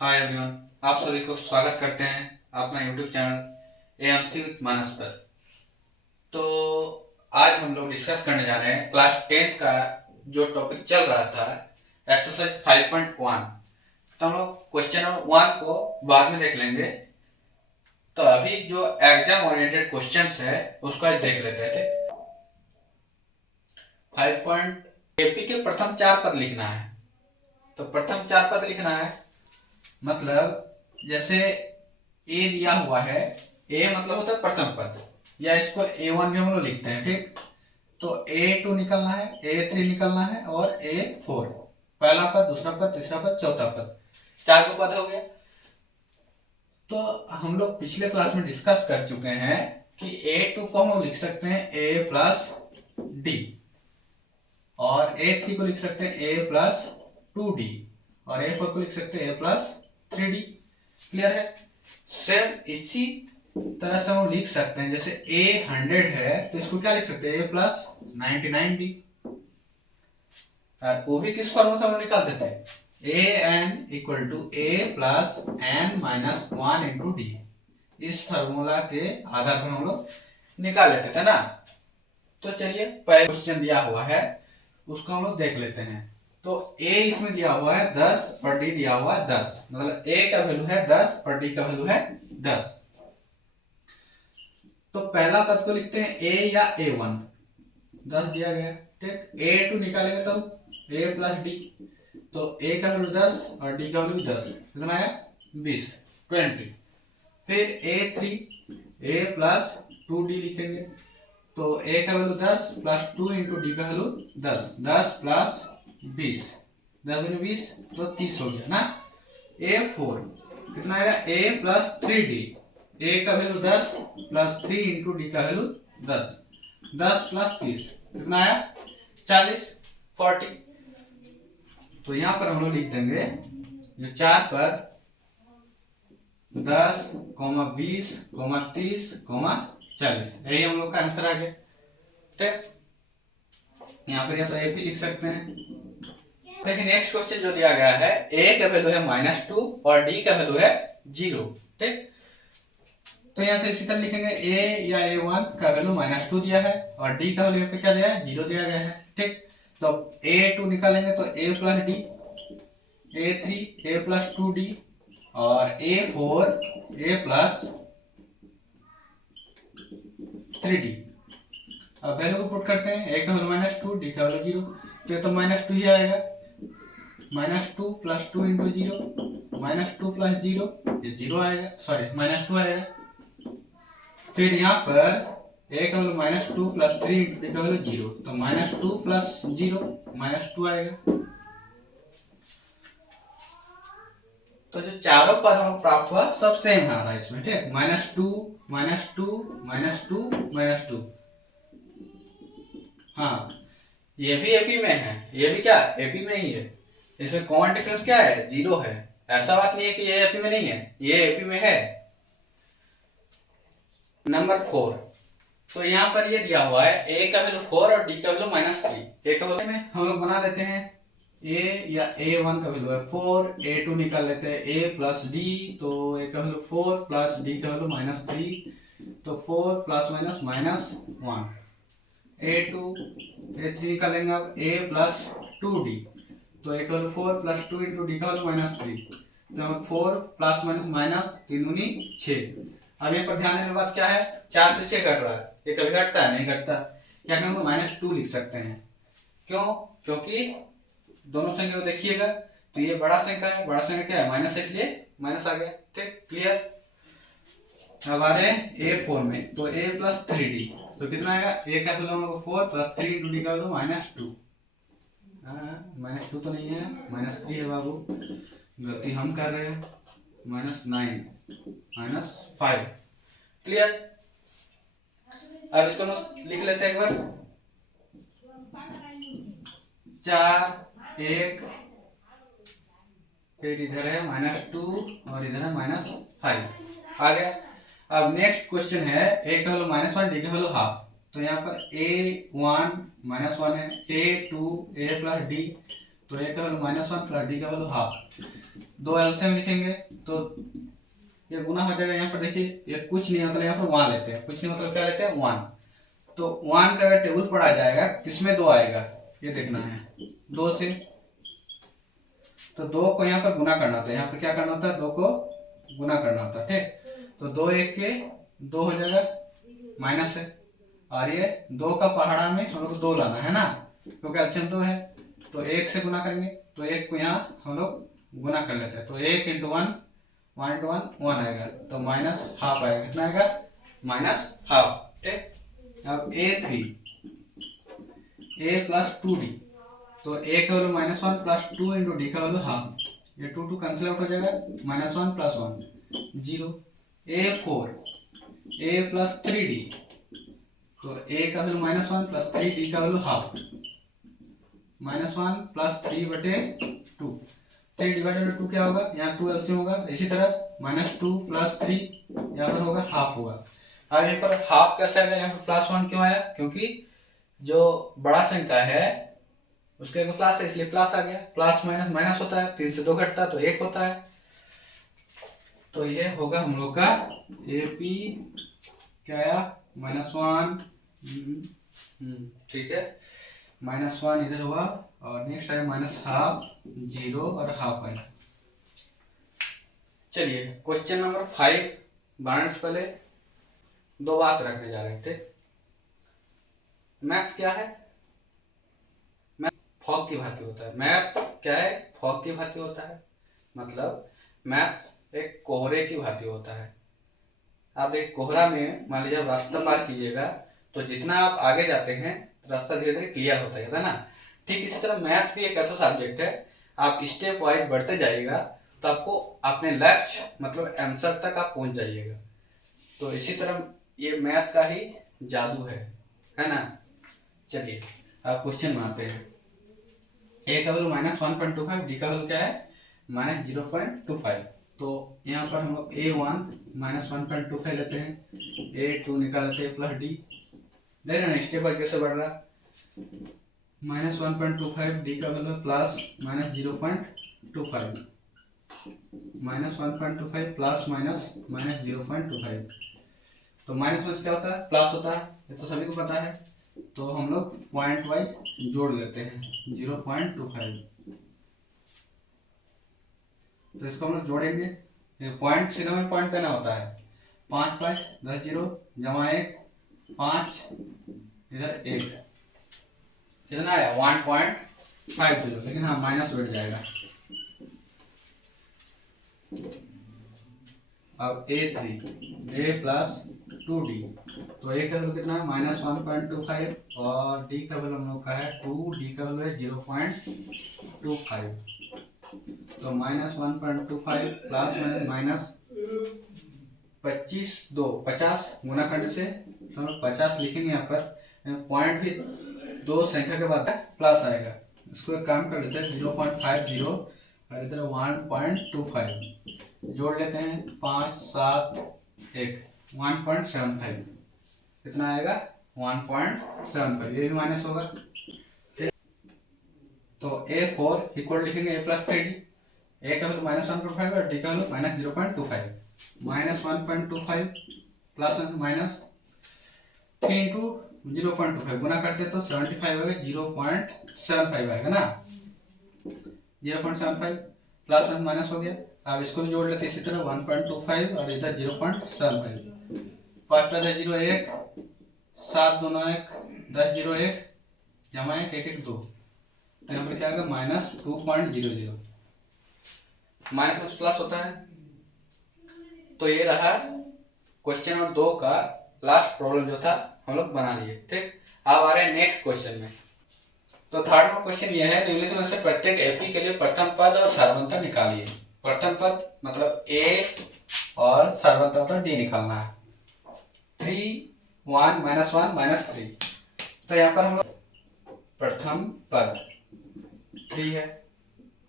Hi everyone, आप सभी को स्वागत करते हैं अपना यूट्यूब चैनल एएमसी विद मानस पर। तो आज हम लोग डिस्कस करने जा रहे हैं क्लास 10 का जो टॉपिक चल रहा था एक्सरसाइज 5.1। तो हम लोग क्वेश्चन नंबर 1 को बाद में देख लेंगे। तो अभी जो एग्जाम ओरिएंटेड क्वेश्चंस है उसको आज देख लेते हैं। ठीक, 5. एपी के प्रथम 4 पद लिखना है। तो प्रथम 4 पद लिखना है मतलब जैसे ए दिया हुआ है, ए मतलब होता है प्रथम पद, या इसको A1 भी हम लोग लिखते हैं। ठीक, तो A2 निकलना है, A3 निकलना है और A4। पहला पद, दूसरा पद, तीसरा पद, चौथा पद, 4 को पद हो गया। तो हम लोग पिछले क्लास में डिस्कस कर चुके हैं कि A2 को हम लिख सकते हैं A प्लस डी, और A3 को लिख सकते हैं A प्लस 2D, और A4 को लिख सकते हैं A प्लस 3D। क्लियर है? सेम इसी तरह से हम लिख सकते हैं, जैसे A 100 है तो इसको क्या लिख सकते हैं A प्लस 99D। वो भी किस फॉर्मूला से हम निकाल देते हैं, AN equal to A plus N minus 1 into d. इस फॉर्मूला के आधार पर हम लोग निकाल लेते थे ना। तो चलिए पहले क्वेश्चन दिया हुआ है उसको हम लोग देख लेते हैं। तो A इसमें दिया हुआ है 10 और D दिया हुआ है 10, मतलब A का वैल्यू है 10 और D का वैल्यू है 10। तो पहला पद को लिखते हैं A या A1, 10 दिया गया। ठीक, A2 निकालेंगे तब A प्लस D, तो A का वैल्यू 10 और D का वैल्यू 10, कितना आया 20, 20। फिर A3, A प्लस 2D लिखेंगे, तो A का वैल्यू 10 प्लस 2 इंटू डी का वैल्यू 10, 10 प्लस 20, 10 गुने 20 तो 30 हो गया ना। A4 कितना आएगा A प्लस 3D, A का वैल्यू 10 प्लस 3 इंटू डी का वैल्यू 10, 10 प्लस 30 कितना आया 40, 40। तो यहाँ पर हम लोग लिख देंगे जो 4 पर 10, 20, 30, 40, यही हम लोग का आंसर आ गया। ठीक, यहाँ पर या तो ए भी लिख सकते हैं। लेकिन नेक्स्ट क्वेश्चन जो दिया गया है ए का वैल्यू है -2 और डी का वैल्यू है 0। ठीक, तो यहाँ से इसी तरह लिखेंगे ए या A1 का वैल्यू -2 दिया है और डी का वैल्यू पे क्या दिया है 0 दिया गया है। ठीक, तो A2 निकालेंगे तो A plus D, A3 A plus 2D और A4 A प्लस 3D। अब वैल्यू को पुट करते हैं, A का वैल्यू -2, D का वैल्यू 0, तो ये तो -2 ही आएगा, -2 प्लस 2 इंटू 0, -2 प्लस 0 ये 0 आएगा, सॉरी -2 आएगा। फिर यहाँ पर A का वैल्यू -2 प्लस 3 इंटू D का वैल्यू 0, तो -2 प्लस 0 -2 आएगा। तो जो चारों पद हमें प्राप्त हुआ सब सेम आ रहा है इसमें। ठीक, -2 -2 -2 -2। हाँ, ये भी एपी में है, ये भी क्या एपी में ही है। इसमें कॉमन डिफरेंस क्या है 0 है। ऐसा बात नहीं है कि ये एपी में नहीं है, ये एपी में है। नंबर 4, तो यहाँ पर ये दिया हुआ है A का वैल्यू 4 और D का वैल्यू -3। A का वैल्यू में हम लोग बना लेते हैं, A या A1 का वैल्यू है 4, A2 निकाल लेते हैं A प्लस D, तो A का वैल्यू 4 प्लस D का वैल्यू -3, तो 4 प्लस माइनस -1। A2 A3 निकालेंगे अब A प्लस 2D, तो A का वैल्यू 4 प्लस 2 इंटू डी का वैल्यू -3, तो 4 प्लस माइनस 3 दूनी 6। अब यहाँ पर ध्यान देने बात क्या है, 4 से 6 घट रहा है, ये कभी घटता है नहीं घटता, क्या हम लोग -2 लिख सकते हैं। क्यों? क्योंकि दोनों संख्या को देखिएगा तो ये बड़ा संख्या है, बड़ा संख्या क्या है माइनस है, इसलिए माइनस आ गया। ठीक, क्लियर। अब आ रहे हैं A4 में, तो A प्लस 3D, तो कितना आएगा A का वैल्यू हम लोग 4 प्लस 3 इंटू डी का वैल्यू -2। -2 तो नहीं है, -3 है बाबू, गलती हम कर रहे हैं, -9 -5। क्लियर। अब इसको लिख लेते हैं एक बार, 4 1, फिर इधर है -2 और इधर है -5 आ गया। अब नेक्स्ट क्वेश्चन है A का वैल्यू -1 D का वैल्यू हाफ, तो यहाँ पर A1 -1 है, A2 A प्लस D, तो ए का वैल्यू -1 प्लस डी का वैल्यू हाफ। दो एलसीएम लिखेंगे तो ये गुना हो जाएगा। यहाँ पर देखिए ये कुछ नहीं मतलब यहाँ पर 1 लेते हैं, कुछ नहीं मतलब क्या लेते हैं 1। तो 1 का अगर टेबल पढ़ा जाएगा किसमें 2 आएगा ये देखना है 2 से। तो 2 को यहाँ पर गुना करना होता है, यहाँ पर क्या करना होता है 2 को गुना करना होता है, ठीक। तो 2 1 के 2 हो जाएगा माइनस है, और ये 2 का पहाड़ा में हम लोग 2 लाना है ना, क्योंकि एलसीएम 2 है। तो 1 से गुना करेंगे तो 1 को यहाँ हम लोग गुना कर लेते हैं। तो 1 × 1 1 × 1 1 आएगा, तो -½ आएगा। कितना आएगा -½ ठीक। अब A3 a प्लस 2d, तो a का वैल्यू -1 प्लस 2 इंटू डी का वैल्यू हाफ, ये 2 2 कैंसिल आउट हो जाएगा, -1 plus 1 0। A4 a plus 3d, तो a का वैल्यू -1 प्लस 3d का value half, -1 plus 3/2, 3 divided by 2 क्या होगा, यहाँ 2 एलसीएम होगा। इसी तरह -2 प्लस 3 यहाँ पर होगा हाफ होगा। अब यहाँ पर हाफ कैसे आएगा, यहाँ पर +1 क्यों आया, क्योंकि जो बड़ा संख्या है उसके प्लस है इसलिए प्लस आ गया। प्लस माइनस माइनस होता है, 3 से 2 घटता है तो 1 होता है। तो ये होगा हम लोग का AP क्या आया -1, ठीक है -1 इधर हुआ, और नेक्स्ट आया -½ 0 और हाफ आया। चलिए क्वेश्चन नंबर 5 बनाने से पहले 2 बात रखने जा रहे हैं, ठीक। मैथ्स क्या है, मैथ फॉग की भांति होता है। मैथ क्या है, फॉग की भांति होता है, मतलब मैथ्स एक कोहरे की भांति होता है। आप एक कोहरा में मान लीजिए रास्ता पार कीजिएगा तो जितना आप आगे जाते हैं रास्ता धीरे धीरे क्लियर होता है ना, ठीक इसी तरह मैथ भी एक ऐसा सब्जेक्ट है, आप स्टेप वाइज बढ़ते जाइएगा तो आपको अपने लक्ष्य मतलब आंसर तक आप पहुंच जाइएगा। तो इसी तरह ये मैथ का ही जादू है ना। चलिए अब क्वेश्चन बनाते हैं। ए का वैल्यू -1.25, डी का वैल्यू क्या है -0.25। तो यहाँ पर हम लोग A1 -1.25 लेते हैं, A2 निकाल लेते हैं प्लस डी, देख रहे हैं स्टेप बाय कैसे बढ़ रहा है। -1.25 डी का वैल्यू प्लस -0.25, -1.25 प्लस -0.25। तो -1 से क्या होता है प्लस होता है, ये तो सभी को पता है। तो हम लोग पॉइंट वाइज जोड़ लेते हैं 0.25। तो इसको हम लोग जोड़ेंगे, पॉइंट सीधा में पॉइंट देना होता है। 5 5 10 0 जमा 1 5 इधर 1 कितना आया 1.50, लेकिन हाँ माइनस बैठ जाएगा। अब A3 a प्लस 2d, तो a का वैल्यू कितना है -1.25 और d का वैल्यू हम लोग का है 2, d का वैल्यू है 0.25। तो -1.25 प्लस माइनस 25 2 50 गुना करने से हम लोग 50 लिखेंगे। यहाँ पर पॉइंट भी 2 संख्या के बाद प्लस आएगा। इसको एक काम कर लेते हैं 0.50 और इधर 1.25 जोड़ लेते हैं 5 7 1 1.75, कितना आएगा 1.75, ये भी माइनस होगा। तो A4 इक्वल लिखेंगे A प्लस 3d, A का वैल्यू -1.5 और D का वैल्यू -0.25, -1.25 प्लस माइनस 3 इंटू 0.25 गुना करते हैं तो 75 होगा, 0.75 आएगा ना, 0.75 प्लस माइनस हो गया। अब इसको भी जोड़ लेते इसी तरह 1.25 और इधर 0.75, 5 का 0 1 7 2 9 1 10 0 1 जमा 1 1 1 2, तो यहाँ पर क्या आएगा -2.00, माइनस प्लस होता है। तो ये रहा क्वेश्चन नंबर 2 का लास्ट प्रॉब्लम जो था हम लोग बना लिए, ठीक। अब आ रहे हैं नेक्स्ट क्वेश्चन में। तो थर्ड क्वेश्चन ये है, निम्नलिखित में से प्रत्येक एपी के लिए प्रथम पद और सर्वंतर निकालिए। प्रथम पद मतलब ए और सर्वंतर मतलब डी निकालना है। 3 1 -1 -3, तो यहाँ पर हम लोग प्रथम पद 3 है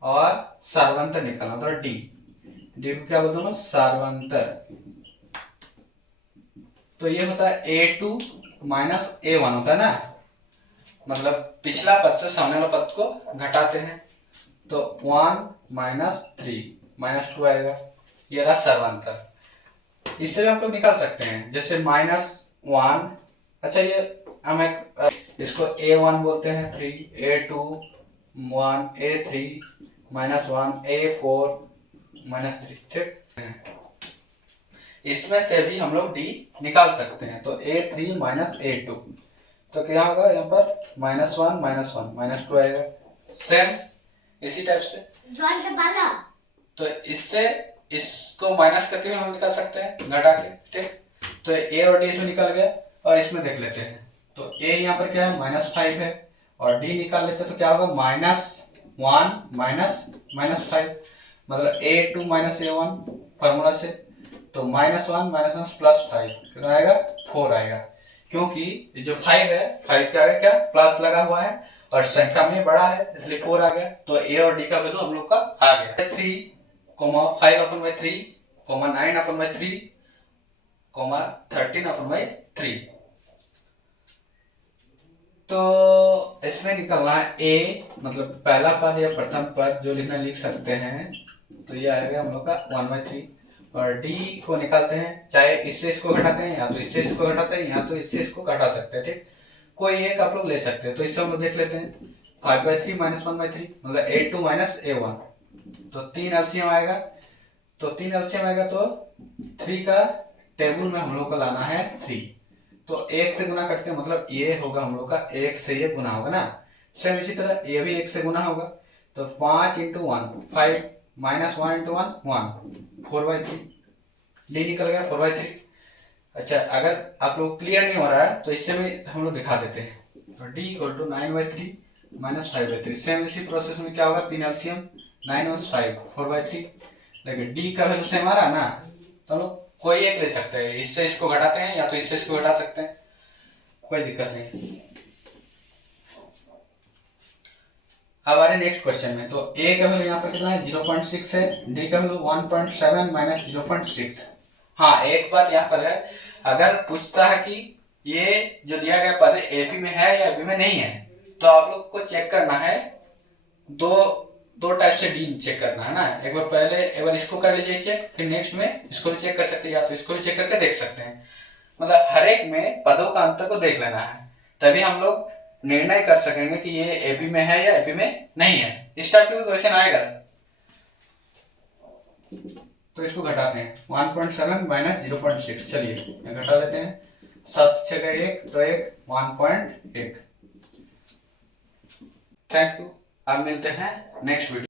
और सर्वंतर निकालना मतलब डी, डी को क्या बोलते हैं सर्वंतर। तो ये होता है A2 -A1 होता है ना, मतलब पिछला पद से सामने वाला पद को घटाते हैं। तो 1 माइनस 3 माइनस 2 आएगा। ये रहा सर्वांतर। इससे भी हम लोग निकाल सकते हैं, जैसे -1। अच्छा, ये हम इसको A1 बोलते हैं 3, A2 1, A3 -1, A4 -3, ठीक। इसमें से भी हम लोग D निकाल सकते हैं, तो A3 A2, तो क्या होगा यहाँ पर -1 -2 आएगा। सेम इसी टाइप से तो इससे इसको माइनस करके भी हम निकाल सकते हैं, घटा के, ठीक। तो A और D इसमें निकल गया, और इसमें देख लेते हैं। तो A यहाँ पर क्या है -5 है, और D निकाल लेते हैं तो क्या होगा -1 -5, मतलब A2 A1 फॉर्मूला से। तो -1 +5 कितना आएगा 4 आएगा, क्योंकि जो 5 है 5 क्या है, क्या प्लस लगा हुआ है और संख्या में बड़ा है, इसलिए 4 आ गया। तो A और D का वैल्यू हम लोग का आ गया 3, 5/3, 9/3, 13/3। तो इसमें निकलना है A, मतलब पहला पद या प्रथम पद जो लिखना लिख सकते हैं, तो ये आएगा हम लोग का 1/3। और D को निकालते हैं, चाहे इससे इसको घटाते हैं, या तो इससे इसको घटाते हैं, या तो इससे इसको घटा सकते हैं, ठीक। कोई एक आप लोग ले सकते हैं, तो इससे हम लोग देख लेते हैं। 5/3 -1/3 मतलब A2 A1, तो 3 एलसीएम आएगा। तो 3 एलसीएम आएगा तो 3 का टेबल में हम लोग को लाना है 3, तो 1 से गुना करते हैं, मतलब ये होगा हम लोग का 1 से ये गुना होगा ना। सेम इसी तरह ये भी 1 से गुना होगा, तो 5 × 1 5 -1 × 1 1 4/3, डी निकल गया 4/3। अच्छा, अगर आप लोग क्लियर नहीं हो रहा है तो इससे भी हम लोग दिखा देते हैं। तो D = 9/3 -5/3। सेम इसी प्रोसेस में क्या होगा, 3 एलसीएम 9 + 5 4/3, लेकिन D का वैल्यू सेम आ रहा है ना, तो हम लोग कोई एक ले सकते हैं, इससे इसको घटाते हैं या तो इससे इसको घटा सकते हैं, कोई दिक्कत नहीं। अब आ रहे नेक्स्ट क्वेश्चन में। तो A का वैल्यू यहाँ पर कितना है 0.6 है, D का वैल्यू 1.7 - 0.6। हाँ, एक बात यहाँ पर है, अगर पूछता है कि ये जो दिया गया पद AP में है या AB में नहीं है, तो आप लोग को चेक करना है, दो टाइप से डी चेक करना है ना। एक बार इसको कर लीजिए चेक, फिर नेक्स्ट में इसको भी चेक कर सकते हैं, या तो इसको भी चेक करके देख सकते हैं। मतलब हर एक में पदों का अंतर को देख लेना है, तभी हम लोग निर्णय कर सकेंगे कि ये एपी में है या एपी में नहीं है। इस टाइप का भी क्वेश्चन आएगा, तो इसको घटाते हैं 1.7 - 0.6। चलिए घटा लेते हैं, 7 6 का 1, तो 1.1। थैंक यू, अब मिलते हैं नेक्स्ट वीडियो।